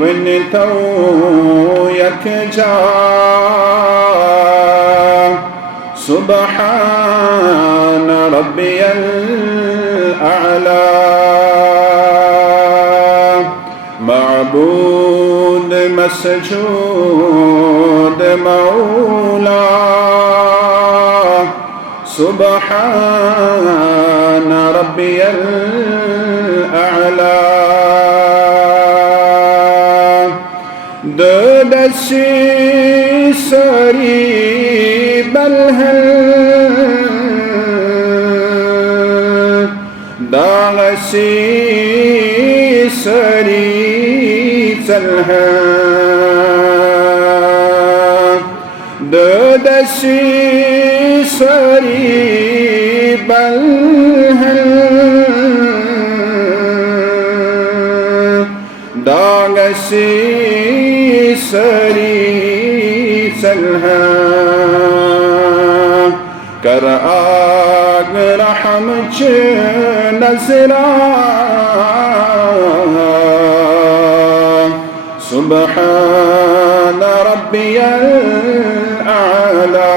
ونتو يكجا سبحان ربي الأعلى معبود مسجود مولا سبحان ربي الأعلى ددسي سري بلهل داغسي سري سلها ددسي سري بلهل داغسي سري سلها कर आग रहम च नजरा सुबहान रब्बियल आला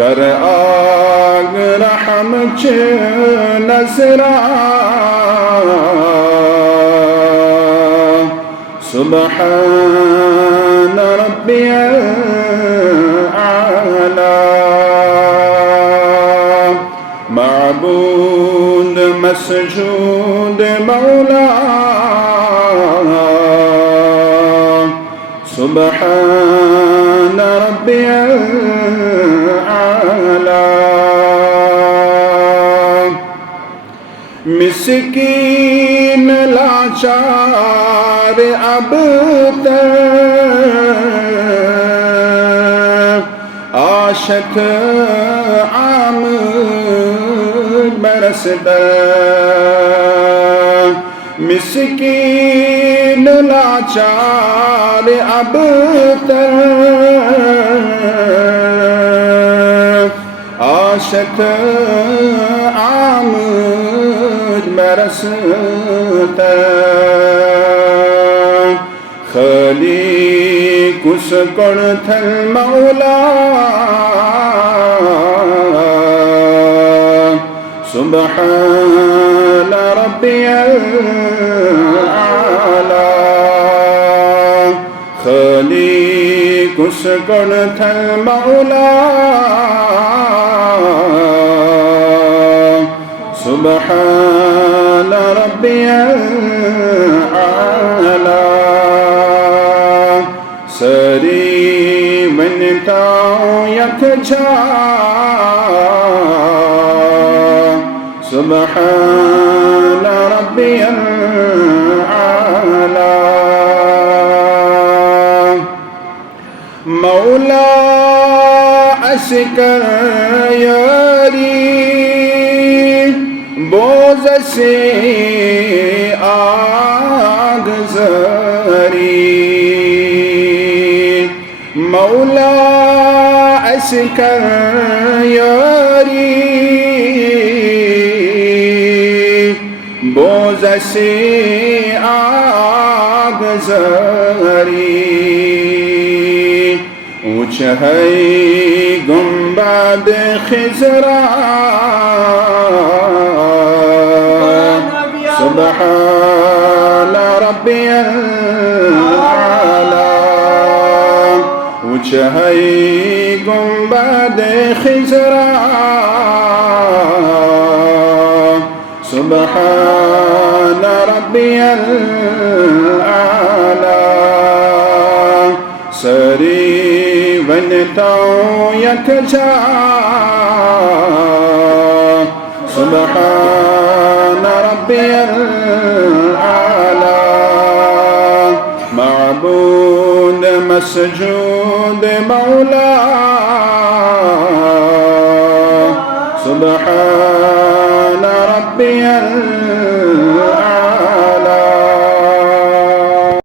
कर आग रहम च नजरा सुबहान रब्बियल معبود مسجود مولا سبحان ربي الأعلى مسكين लाचार अब आशक आम बरसदा मिस्कीन लाचार अब आशक आम बरसदा खली कुस कुण थल मौला सुबहान रब्बियल आला खली कुस कुण थल मौला सुबहान रब्बियल आला सरी वनताओ यकजा सुबहान रब्बियल आला मौला अस्कर यारी बोझ से आग ज़री मौला अस्कर यारी बोझ से आग ज़री ऊँच है गुंबद खिज़रा सुबहान रब्बियल आला ऊँच है गुंबद खिज़रा सुबहान रब्बियल आला सरी वनताओ यकजा सुबहान रब्बियल आला معبود مسجود مولا سبحان ربي